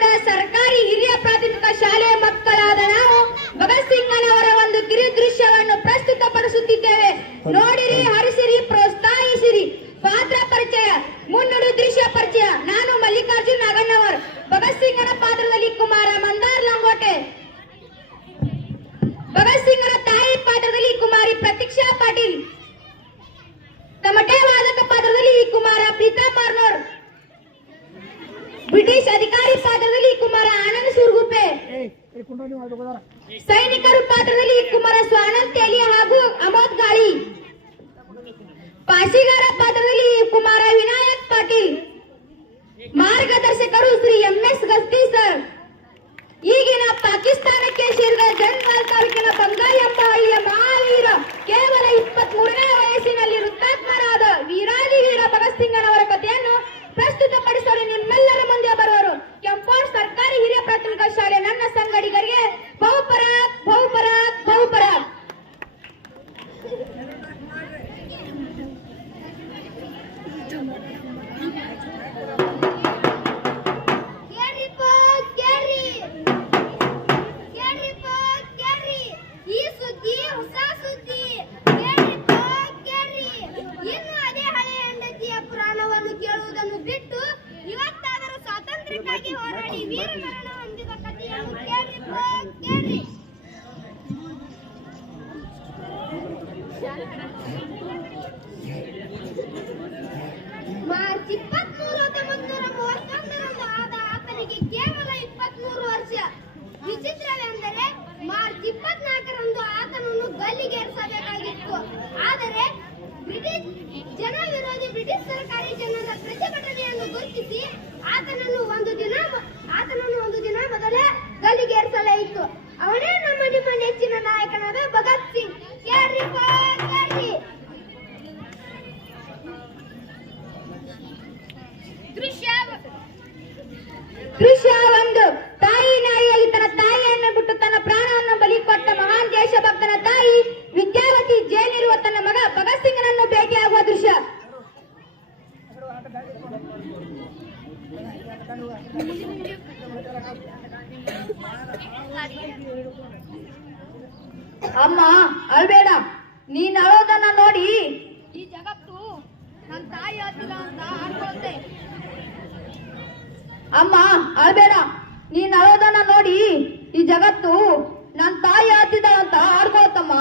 ನಗರದ ಸರ್ಕಾರಿ ಹಿರಿಯ ಪ್ರಾಥಮಿಕ ಶಾಲೆಯ ಮಕ್ಕಳಾದ ನಾವು ಭಗತ್ ಸಿಂಗ್ನವರ ಒಂದು ಕಿರು ದೃಶ್ಯವನ್ನು ಪ್ರಸ್ತುತಪಡಿಸುತ್ತಿದ್ದೇವೆ. ನೋಡಿರಿ, ಹರಿಸಿರಿ, ಪ್ರೋತ್ಸಾಹಿಸಿರಿ. ಪಾತ್ರ ಪರಿಚಯ, ಮುನ್ನುಡಿ ದೃಶ್ಯ ಪರಿಚಯ. ನಾನು ಮಲ್ಲಿಕಾರ್ಜುನ್ ನಾಗಣ್ಣವರ್. ಭಗತ್ ಸಿಂಗನ ಪಾತ್ರದಲ್ಲಿ ಕುಮಾರ ಮಂದಾರ್ ಲಂಗೋಟೆ. ಭಗತ್ ಸಿಂಗನ ತಾಯಿ ಪಾತ್ರದಲ್ಲಿ ಕುಮಾರಿ ಪ್ರತೀಕ್ಷಾ ಪಾಟೀಲ್. ತಮಟೆ ವಾದಕ ಪಾತ್ರದಲ್ಲಿ ಕುಮಾರ ಪ್ರೀತಾ ಮಾರ್ನೋರ್. ಬ್ರಿಟಿಷ್ ಅಧಿಕಾರಿ ಪಾತ್ರದಲ್ಲಿ ಕುಮಾರ ಆನಂದ್ ಸುರ್ಗುಪ್ಪೆ. ಸೈನಿಕರು ಪಾತ್ರದಲ್ಲಿ ಕುಮಾರ ಸ್ವಾನಂದ್ ತೇಲಿ ಹಾಗೂ ಅಮೋದ್ ಗಾಳಿ. ಪಾಸಿಗಾರ ಪಾತ್ರದಲ್ಲಿ ಕುಮಾರ ವಿನಾಯಕ್ ಪಾಟೀಲ್. ಮಾರ್ಗದರ್ಶಕರು ಶ್ರೀ MS ಗಸ್ತಿ ಸರ್. ಈಗಿನ ಪಾಕಿಸ್ತಾನಕ್ಕೆ ಸೇರಿದ ಜನ್ವಾಲ್ ತಾಲೂಕಿನ ಬಂಗಾಯಿ ಎಂಬ ಹಳ್ಳಿಯ ಮಹಾವೀರ, ಕೇವಲ 23ನೇ ವಯಸ್ಸಿನಲ್ಲಿ ಹುತಾತ್ಮರಾದ ವೀರಾದಿ ವೀರ ಭಗತ್ ಸಿಂಗನವರ ಕಥೆಯನ್ನು ಪ್ರಸ್ತುತಪಡಿಸಲು ನಿಮ್ಮೆಲ್ಲರ ಮುಂದೆ ಬರುವರು ಕೆಂಪೋಡ್ ಸರ್ಕಾರಿ ಹಿರಿಯ ಪ್ರಾಥಮಿಕ ಶಾಲೆ ನನ್ನ ಸಂಗಡಿಗರಿಗೆ ಬಹುಪರಾಕ್ ಬಹುಪರಾಕ್ ಬಹುಪರಾಕ್. ಹೋರಾಡಿ ವೀರ ಮರಣ ಹೊಂದಿದ ಕಥೆಯನ್ನು ಕೇಳ್ರಿ. ಮಾರ್ಚ್ 23, 1931 ಆದ ಆತನಿಗೆ ಕೇವಲ 23 ವರ್ಷ. ವಿಚಿತ್ರವೆಂದರೆ ಮಾರ್ಚ್ 24ರಂದು ಆತನನ್ನು ಗಲ್ಲಿಗೇರಿಸಬೇಕಾಗಿತ್ತು. ಆದರೆ ಜನ ವಿರೋಧಿ ಬ್ರಿಟಿಷ್ ಸರ್ಕಾರಿ ಜನದ ಪ್ರತಿಭಟನೆಯನ್ನು ಗುರುತಿಸಿ ಆತನನ್ನು ಒಂದು ದಿನ ಮೊದಲೇ ಗಲ್ಲಿಗೇರಿಸಲಾಯಿತು. ಅವನೇ ನಮ್ಮ ನಿಮ್ಮ ನೆಚ್ಚಿನ ನಾಯಕನಾದ ಭಗತ್ ಸಿಂಗ್. ಕೇಳ್ರಿ. ದೃಶ್ಯ 1. ತಾಯಿ ನಾಯಿಯಲ್ಲಿ ತನ್ನ ತಾಯಿಯನ್ನು ಬಿಟ್ಟು ತನ್ನ ಪ್ರಾಣವನ್ನು ಬಲಿ ಕೊಟ್ಟ ಮಹಾನ್ ದೇಶಭಕ್ತನ ತಾಯಿ ವಿದ್ಯಾವತಿ ಜೈಲಿರುವ ತನ್ನ ಮಗ ಭಗತ್ ಸಿಂಗನನ್ನು ಭೇಟಿಯಾಗುವ ದೃಶ್ಯ. ಅಮ್ಮ ಅಳ್ಬೇಡ, ನೀನ್ ಅಳೋದನ್ನ ನೋಡಿ ಈ ಜಗತ್ತು ನನ್ನ ತಾಯಿ ಆತಿಲ್ಲ ಅಂತ ಅನ್ಕೊಳ್ತೆ. ಅಮ್ಮ ಅಳ್ಬೇಡ, ನೀನ್ ಅಳೋದನ್ನ ನೋಡಿ ಈ ಜಗತ್ತು ನನ್ನ ತಾಯಿ ಆತಿದ ಅಂತ ಆಡ್ಕೊಳ್ತಮ್ಮ.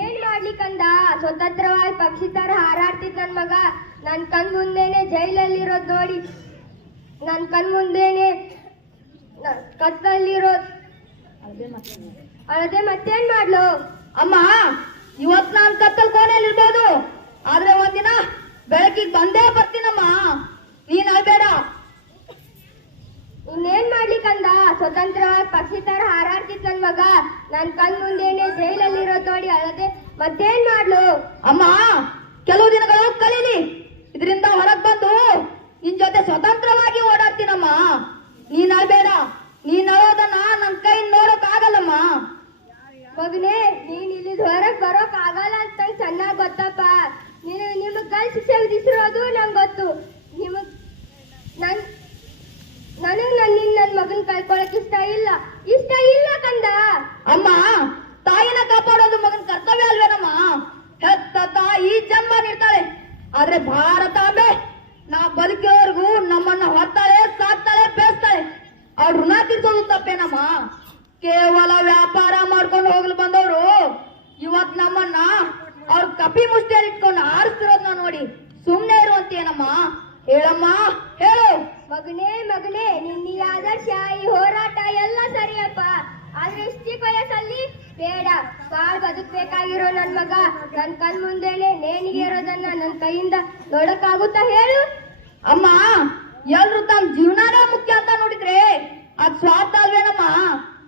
ಏನ್ ಮಾಡ್ಲಿಕ್ಕಂದ? ಸ್ವತಂತ್ರವಾಗಿ ಪಕ್ಷಿ ತರ ಹಾರಾಡ್ತಿದ್ ನನ್ ಮಗ ನನ್ ಕಣ್ ಮುಂದೆನೆ ಜೈಲಲ್ಲಿರೋದ್ ನೋಡಿ, ನನ್ ಕಣ್ ಮುಂದೆನೆ ಕತ್ತಲ್ಲಿರೋದ್ ಅಳದೆ ಮತ್ತೇನ್ ಮಾಡ್ಲು? ಅಮ್ಮ, ಇವತ್ ನಾನ್ ಕತ್ತಲ್ ಕೋಣೆಯಲ್ಲಿ ಇರ್ಬೋದು, ಆದ್ರೆ ಒಂದಿನ ಬೆಳಕಿಗೆ ಬಂದೇ ಬರ್ತೀನಮ್ಮ. ನೀನ್ ಅಳ್ಬೇಡ. ಇನ್ನೇನ್ ಮಾಡ್ಲಿಕ್ಕಂದ? ಸ್ವತಂತ್ರವಾಗಿ ಪಕ್ಷಿ ತರ ಹಾರಾಡ್ತಿದ್ ನನ್ ಮಗ ನನ್ ಕಣ್ ಮುಂದೆನೆ ಜೈಲಲ್ಲಿರೋದ್ ನೋಡಿ ಅಳದೆ ಮತ್ತೇನ್ ಮಾಡ್ಲು? ಅಮ್ಮ, ಕೆಲವು ದಿನಗಳು ಕಲೀಲಿ, ಇದರಿಂದ ಹೊರಗ್ ಬಂದು ನಿನ್ ಜೊತೆ ಸ್ವತಂತ್ರವಾಗಿ ಓಡಾಡ್ತೀನಮ್ಮ. ನೀನ್ ಅಳ್ಬೇಡ. ನೀನ್ ಅಳೋದನ್ನ ನನ್ ಕೈ ನೋಡೋಕ್ ಆಗಲ್ಲಮ್ಮ. ಮಗನೇ, ನೀನ್ ಇಲ್ಲಿ ಹೊರಗ್ ಬರೋಕ್ ಆಗಲ್ಲ ಅಂತ ನಂಗೆ ಚೆನ್ನಾಗ್ ಗೊತ್ತಪ್ಪ. ನಿಮಗ್ ಗಲ್ ಶಿಕ್ಷೆ ವಿಧಿಸಿರೋದು ನಂಗೆ ಗೊತ್ತು. ನನಗ್ ನನ್ ಮಗನ್ ಕಳ್ಕೊಳಕ್ ಇಷ್ಟ ಇಲ್ಲ ಕಂದ. ಅಮ್ಮ, ತಾಯಿನ ಕಾಪಾಡೋದು ಮಗನ್ ಕರ್ತವ್ಯ ಅಲ್ವೇನಮ್ಮ? ಹೆತ್ತ ತಾಯಿ ಜನ್ಮ ನೀಡ್ತಾಳೆ, ಆದ್ರೆ ಭಾರತಾಂಬೆ ನಾ ಬದುಕಿರೋರ್ಗು ನಮ್ಮನ್ನ ಹೊತ್ತಾಳೆ, ಸಾಕ್ತಾಳೆ, ಬೇಯಿಸ್ತಾಳೆ. ಅವ್ರ ಋಣ ತೀರ್ಸೋದು ತಪ್ಪೇನಮ್ಮ? ಕೇವಲ ವ್ಯಾಪಾರ ಮಾಡ್ಕೊಂಡು ಹೋಗ್ಲು ಬಂದವರು ಇವತ್ ನಮ್ಮನ್ನ ಅವ್ರ ಕಪಿ ಮುಷ್ಟಿಯಲ್ಲಿ ಇಟ್ಕೊಂಡು ಆರಿಸ್ತಿರೋದ್ನ ನೋಡಿ ಸುಮ್ನೆ ಇರುವಂತೇನಮ್ಮ? ಹೇಳಮ್ಮ, ಹೇಳು. ಮಗನೇ, ನಿನ್ನ ಈ ಆದರ್ಶ, ಈ ಹೋರಾಟ ಎಲ್ಲ ಸರಿಯಪ್ಪ. ಆದ್ರೆ ಇಷ್ಟಿ ವಯಸ್ಸಲ್ಲಿ ಬೇಡ. ಬಾಳ್ ಬದುಕ್ಬೇಕಾಗಿರೋ ನನ್ ಮಗ ನನ್ ಕಣ್ ಮುಂದೆನೆ ನೇಣಿಗೆ ಇರೋದನ್ನ ನನ್ ಕೈಯಿಂದ ನೋಡಕ್ಕಾಗುತ್ತಾ ಹೇಳು? ಅಮ್ಮ, ಎಲ್ರು ತಮ್ಮ ಜೀವನಾನೇ ಮುಖ್ಯ ಅಂತ ನೋಡಿದ್ರೆ ಅದ್ ಸ್ವಾರ್ಥ ಅಲ್ವೇನಮ್ಮ?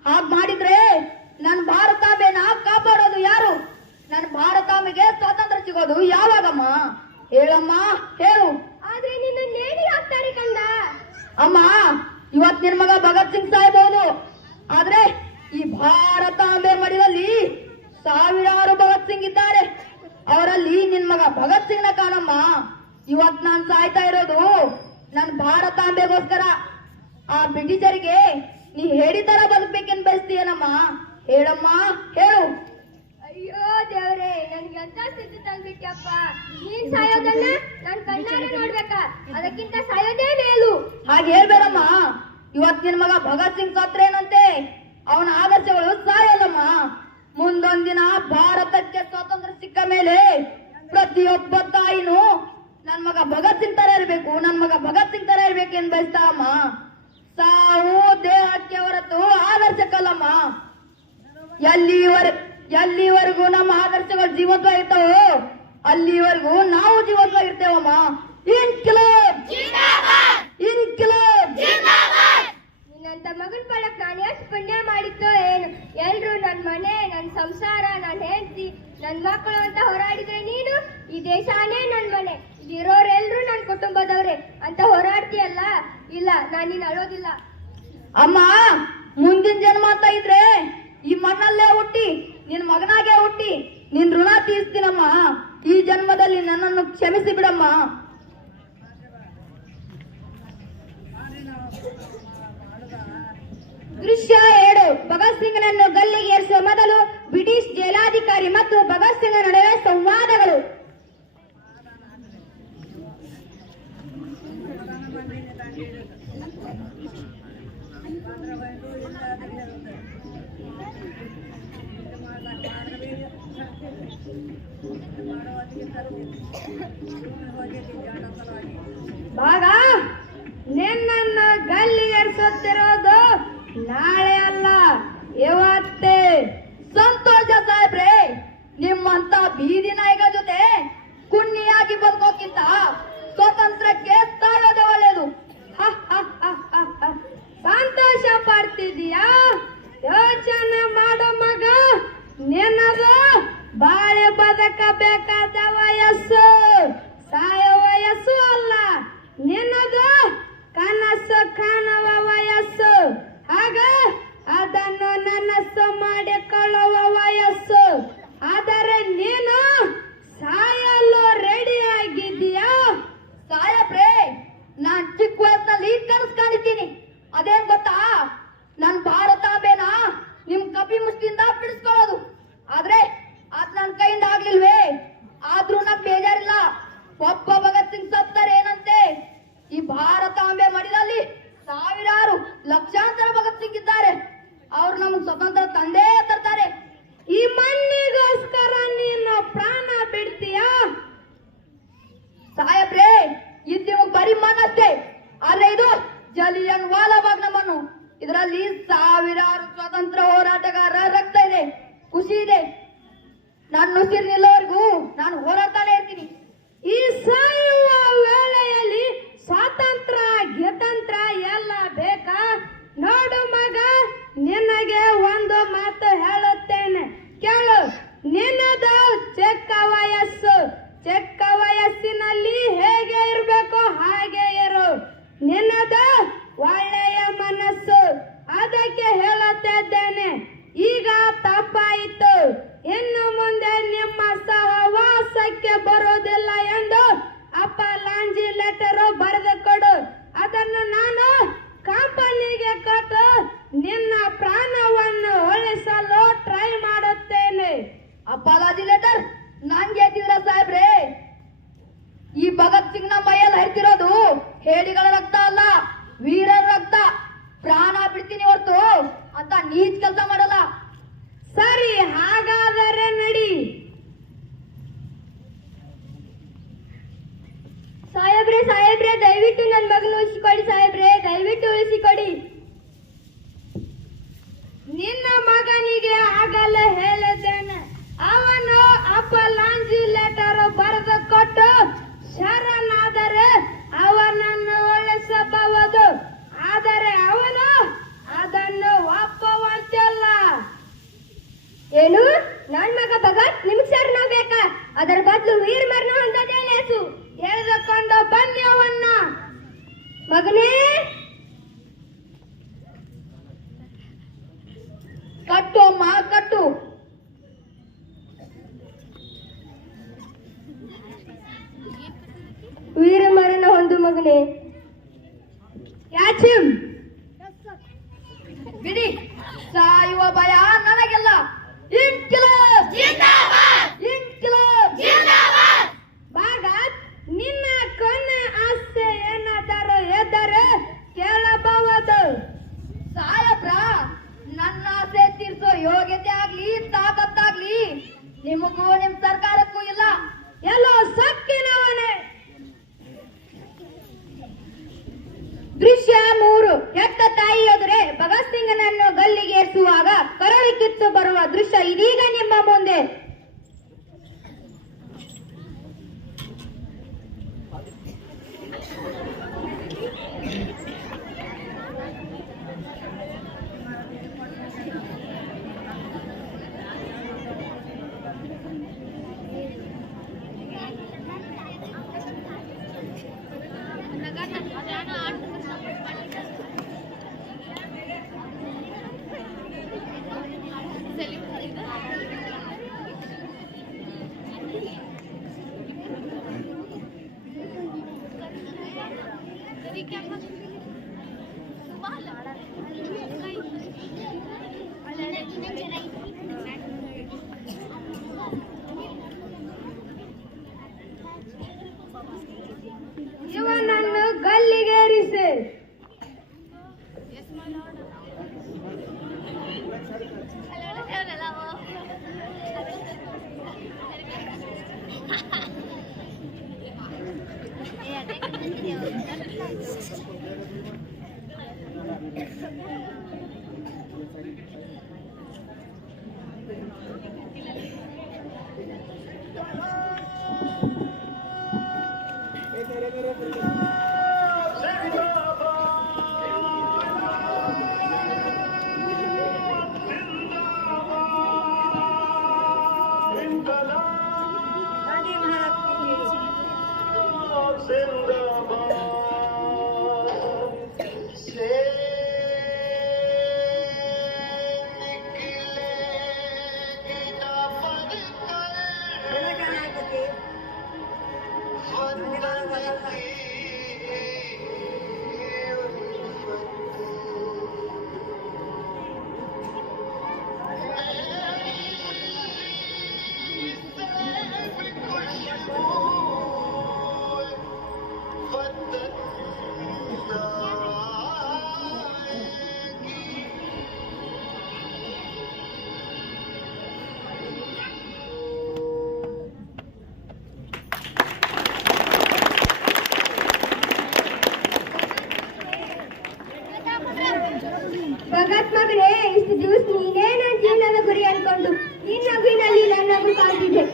ಹಾಗ್ ಮಾಡಿದ್ರೆ ನನ್ ಭಾರತಾಂಬೆನ ಕಾಪಾಡೋದು ಯಾರು? ನನ್ ಭಾರತಾಂಬೆಗೆ ಸ್ವಾತಂತ್ರ್ಯ ಸಿಗೋದು ಯಾವಾಗಮ್ಮ? ಹೇಳಮ್ಮ, ಹೇಳು. ಆದ್ರೆ ನಿನ್ನ ನೇಣಿ ಹಾಕ್ತಾರೆ ಕಂದ. ಅಮ್ಮ, ಇವತ್ ನಿನ್ ಮಗ ಭಗತ್ ಸಿಂಗ್ ಸಾಯ್ಬಹುದು, ಆದ್ರೆ ಈ ಭಾರತಾಂಬೆ ಮಡಿಲಲ್ಲಿ ಸಾವಿರಾರು ಭಗತ್ ಸಿಂಗ್ ಇದ್ದಾರೆ. ಅವರಲ್ಲಿ ನಿನ್ ಮಗ ಭಗತ್ ಸಿಂಗ್ನ ಕಾಣಮ್ಮ. ಇವತ್ ನಾನ್ ಸಾಯ್ತಾ ಇರೋದು ನನ್ ಭಾರತಾಂಬೆಗೋಸ್ಕರ. ಆ ಬ್ರಿಟಿಷರಿಗೆ ನೀ ಹೇಳಿ ತರ ಬದುಕ್ಬೇಕೆಂದು ಬಯಸ್ತೀಯನಮ್ಮ? ಹೇಳಮ್ಮ, ಹೇಳು. ಅಯ್ಯೋ ದೇವ್ರೆ, ನನ್ಗೆ ಎಂತ ಸ್ಥಿತಿ ತಂದ್ಬಿಟ್ಟಪ್ಪ. ನೀನ್ ಸಾಯೋದನ್ನ ನಾನ್ ಕಣ್ಣಾರೆ ನೋಡ್ಬೇಕಾ? ಅದಕ್ಕಿಂತ ಸಾಯೋದೇ ಮೇಲು. ಹಾಗೆ ಹೇಳ್ಬೇಡಮ್ಮ. ಇವತ್ ನಿನ್ ಮಗ ಭಗತ್ ಸಿಂಗ್ ಸತ್ರೇನಂತೆ, ಅವನ ಆದರ್ಶಗಳು ಸಾಯಲ್ಲಮ್ಮ. ಮುಂದೊಂದಿನ ಭಾರತಕ್ಕೆ ಸ್ವಾತಂತ್ರ್ಯ ಸಿಕ್ಕ ಮೇಲೆ ಪ್ರತಿಯೊಬ್ಬ ತಾಯಿನೂ ನನ್ ಮಗ ಭಗತ್ ಸಿಂಗ್ ತರ ಇರ್ಬೇಕು, ನನ್ ಮಗ ಭಗತ್ ಸಿಂಗ್ ತರ ಇರ್ಬೇಕು ಎಂದು ಬಯಸ್ತಾರಮ್ಮ. ಸಾವು ದೇಹಕ್ಕೆ ಹೊರತು ಆದರ್ಶಕ್ಕಲ್ಲಮ್ಮ. ಎಲ್ಲಿವರೆಗೂ ನಮ್ಮ ಆದರ್ಶಗಳು ಜೀವಂತವಾಗಿರ್ತಾವೋ ಅಲ್ಲಿವರೆಗೂ ನಾವು ಜೀವಂತವಾಗಿರ್ತೇವಮ್ಮ. ಇನ್ಕಿಲಾಬ್ ಇನ್ಕಿಲಾಬ್. ನಿನ್ನಂತ ಮಗನ್ ಪಡಕ್ ನಾನು ಎಷ್ಟು ಪುಣ್ಯ ಮಾಡಿದ್ದೋ ಏನು. ಎಲ್ರು ನನ್ ಮನೆ, ನನ್ ಸಂಸಾರ, ನನ್ ಹೆಂಡತಿ, ನನ್ ಮಕ್ಕಳು ಅಂತ ಹೋರಾಡಿದ್ರೆ ನೀನು ಈ ದೇಶನೇ ನನ್ ಮನೆ, ಇಲ್ಲಿರೋರೆಲ್ರು ನನ್ ಕುಟುಂಬದವ್ರೆ ಅಂತ ಹೋರಾಡ್ತೀಯಲ್ಲ. ಇಲ್ಲ, ನಾನು ನೀನ್ ಅಳೋದಿಲ್ಲ. ಅಮ್ಮ, ಮುಂದಿನ ಜನ್ಮ ಅಂತ ಇದ್ರೆ ಈ ಮಣ್ಣಲ್ಲೇ ಹುಟ್ಟಿ ನಿನ್ ಮಗನಾಗೆ ಹುಟ್ಟಿ ನಿನ್ ಋಣ ತೀರ್ಸ್ತೀನಮ್ಮ. ಈ ಜನ್ಮದಲ್ಲಿ ನನ್ನನ್ನು ಕ್ಷಮಿಸಿ ಬಿಡಮ್ಮ. ದೃಶ್ಯ 2. ಭಗತ್ ಸಿಂಗ್ನನ್ನು ಗಲ್ಲಿಗೆ ಏರಿಸುವ ಮೊದಲು ಬ್ರಿಟಿಷ್ ಜೈಲಾಧಿಕಾರಿ ಮತ್ತು ಭಗತ್ ಸಿಂಗ್ ನಡುವೆ ಸಂವಾದಗಳು. ಭಾಗ, ನಿನ್ನನ್ನು ಗಲ್ಲಿಗೇರಿಸುತ್ತಿರೋದು ನಾಳೆ ಅಲ್ಲ, ಇವತ್ತೇ. ಸಂತೋಷ ಸಾಹೇಬ್ರೆ, ನಿಮ್ಮಂತ ಬೀದಿ ನಾಯಿಗಳ ಜೊತೆ ಕುಣ್ಣಿಯಾಗಿ ಬದುಕೋಕ್ಕಿಂತ ಸ್ವಾತಂತ್ರ್ಯಕ್ಕೆ ಸಾಯೋದೇ ಒಳ್ಳೆಯದು. ಸಂತೋಷ ಪಡ್ತಿದೀಯಾ? ಯೋಚನೆ ಮಾಡೋ ಮಗ, ನಿನ್ನದು ಬಾಳೆ ಬದುಕಬೇಕಾದ ವಯಸ್ಸು, ಸಾಯೋ ವಯಸ್ಸು ಅಲ್ಲ. ನಿನ್ನದು ಕನಸು ಕಾಣುವ ವಯಸ್ಸು, ಆಗ ಅದನ್ನು ನನಸು ಮಾಡಿಕೊಳ್ಳುವ ವಯಸ್ಸು. ಆದರೆ ನೀನು ಸಾಯಲು ರೆಡಿ ಆಗಿದೀಯಾ? ಸಾಹೇಬ್ರೆ, ನಾನ್ ಚಿಕ್ಕ ವಯಸ್ಸಿನಲ್ಲಿ ಕನಸು ಕಾಣಿದ್ದೀನಿ. ಅದೇನ್ ಗೊತ್ತಾ? ನನ್ ಭಾರತಾಂಬೆನ ನಿಮ್ ಕಪಿ ಮುಷ್ಟಿಯಿಂದ ಬಿಡಿಸ್ಕೊಳ್ಳೋದು. ಆದ್ರೆ ಅದ್ ನನ್ ಕೈಯಿಂದ ಆಗ್ಲಿಲ್ವೇ. ಆದ್ರೂ ನಂಗೆ ಬೇಜಾರಿಲ್ಲ. ಒಬ್ಬ ಭಗತ್ ಸಿಂಗ್ ಸತ್ತರೆ ಏನಂತೆ, ಈ ಭಾರತಾಂಬೆ ಮಡಿಲಲ್ಲಿ ಸಾವಿರಾರು ಲಕ್ಷಾಂತರ ಭಗತ್ ಸಿಂಗ್ ಇದ್ದಾರೆ. ಅವ್ರು ನಮ್ಗೆ ಸ್ವತಂತ್ರ ತಂದೇ ತರ್ತಾರೆ. ಈ ಮಣ್ಣಿಗೋಸ್ಕರ ನೀನು ಪ್ರಾಣ ಬಿಡ್ತೀಯಾ? ಸಾಹೇಬ್ರೆ, ಇದು ನಿಮಗ್ ಬರೀ ಮಣ್ಣಷ್ಟೇ. ಆದ್ರೆ ಇದು ಜಲಿಯನ್ ವಾಲಾಬಾಗ್ನ ಮಣ್ಣು. ಇದರಲ್ಲಿ ಸಾವಿರಾರು ಸ್ವಾತಂತ್ರ್ಯ ಹೋರಾಟಗಾರರ ರಕ್ತ ಇದೆ, ಖುಷಿ ಇದೆ. ನನ್ನ ಉಸಿರು ನಿಲ್ಲೋವರೆಗೂ ನಾನು ಹೋರಾಡ್ತಾನೆ ಇರ್ತೀನಿ. ಈ ಸಾಯುವ ವೇಳೆಯಲ್ಲಿ ಸ್ವಾತಂತ್ರ್ಯ ಗಿತಂತ್ರ ಎಲ್ಲ ಬೇಕಾ? ನೋಡು ಮಗ, ನಿನಗೆ ಒಂದು ಮಾತು ಹೇಳುತ್ತೇನೆ, ಕೇಳು. ನಿನ್ನದು ಚಿಕ್ಕ ವಯಸ್ಸು. ಚಿಕ್ಕ ವಯಸ್ಸಿನಲ್ಲಿ ಹೇಗೆ ಇರಬೇಕು ಹಾಗೆ ಇರು. ನಿನ್ನದು ಒಳ್ಳೆಯ ಮನಸ್ಸು, ಅದಕ್ಕೆ ಹೇಳುತ್ತಿದ್ದೇನೆ. ಈಗ ತಪ್ಪಾಯಿತು, ಇನ್ನು ಮುಂದೆ ನಿಮ್ಮ ಸಹವಾಸಕ್ಕೆ ಬರೋದಿಲ್ಲ ಎಂದು ಅಪ್ಪ ಲಾಂಜಿ ಲೆಟರ್ ಬರೆದು ಕೊಡು. ಅದನ್ನು ನಾನು ಕಂಪನಿಗೆ ಕೊಟ್ಟು ನಿನ್ನ ಪ್ರಾಣವನ್ನು ಉಳಿಸಲು ಟ್ರೈ ಮಾಡುತ್ತೇನೆ. ಅಪಾಲಜಿ ಲೆಟರ್ ನಂಗೆ ಎತ್ತಿದ್ರ ಸಾಹೇಬ್ರೆ? ಈ ಭಗತ್ ಸಿಂಗ್ ನ ಮೈಯಲ್ಲಿ ಹರಿತಿರೋದು ಹೇಡಿಗಳ ರಕ್ತ ಅಲ್ಲ, ವೀರರ ರಕ್ತ. ಪ್ರಾಣ ಬಿಡ್ತೀನಿ ಹೊರತು ಅಂತ ನೀಚ್ ಕೆಲಸ ಮಾಡಲ್ಲ. ಸರಿ, ಹಾಗಾದರೆ ನಡಿ. ಸಾಹೇಬ್ರೆ, ಸಾಹೇಬ್ರೆ, ದಯವಿಟ್ಟು ನನ್ನ ಮಗನ ಉಳಿಸಿಕೊಡಿ ಸಾಹೇಬ್ರೆ, ದಯವಿಟ್ಟು ಉಳಿಸಿಕೊಡಿ. ನಿನ್ನ ಮಗನಿಗೆ ಆಗಲೇ ಹೇಳಿದ್ದೇನೆ, ಅವನು ಅಪ್ಪ ಲಾಂಜಿ ಲೆಟರ್ ಬರೆದು ಕೊಟ್ಟು ಶರಣಾದರೆ ಅವನನ್ನು ಉಳಿಸಬಹುದು. ಆದರೆ ಅವನು ಅದನ್ನು ಒಪ್ಪುವಂತಿಲ್ಲ. ಏನು? ನನ್ ಮಗ ಭಗತ್ ನಿಮ್ಗೆ ಶರಣಾಗಬೇಕಾ? ಅದರ ಬದಲು ವೀರ ಮರಣ ಹೊಂದೋದೇ ಲೇಸು. ಎಳೆದುಕೊಂಡು ಬನ್ನಿ ಅವನ್ನ. ಮಗನೇ, ಕಟ್ಟು ಅಮ್ಮ, ಕಟ್ಟು. ವೀರ ಮರಣ ಹೊಂದು ಮಗನೇ. ಯಾಚಿಮ್, ಬಿಡಿ, ಸಾಯುವ ಭಯ ನನಗೆಲ್ಲ. ಇನ್ಕಿಲಾಬ್ ಇನ್ಕಿಲಾಬ್. ಭಾಗತ್, ನಿನ್ನ ಕೊನ್ನ ಆಸೆ ಏನಾದರೂ ಎದ್ದರೆ ಕೇಳಬಹುದು. ಸಾಯಬ್ರ, ನನ್ನ ಆಸೆ ತೀರ್ಸೋ ಯೋಗ್ಯತೆ ಆಗ್ಲಿ ತಾಕತ್ತಾಗ್ಲಿ ನಿಮಗೂ ನಿಮ್ ಸರ್ಕಾರಕ್ಕೂ ಇಲ್ಲ. ಎಲ್ಲೋ ಸಕ್ಕಿನವನೇ. ದೃಶ್ಯ 3. ಹೆತ್ತ ತಾಯಿ ಎದುರೇ ಭಗತ್ ಸಿಂಗನನ್ನು ಗಲ್ಲಿಗೆ ಏರಿಸುವಾಗ ಕರಳು ಕಿತ್ತು ಬರುವ ದೃಶ್ಯ ಇದೀಗ ನಿಮ್ಮ ಮುಂದೆ. ಇವನನ್ನು ಗಲ್ಲಿಗೇರಿಸಿ. ಭಗತ್ ಮಗನೇ, ಇಷ್ಟು ದಿವಸ ನೀನೇ ನನ್ನ ಜೀವನದ ಗುರಿ ಅನ್ಕೊಂಡು ನಿನ್ನ ನಗುವಿನಲ್ಲಿ ನನ್ನ ನಗು ಕಾಣ್ತಿದ್ದೆ.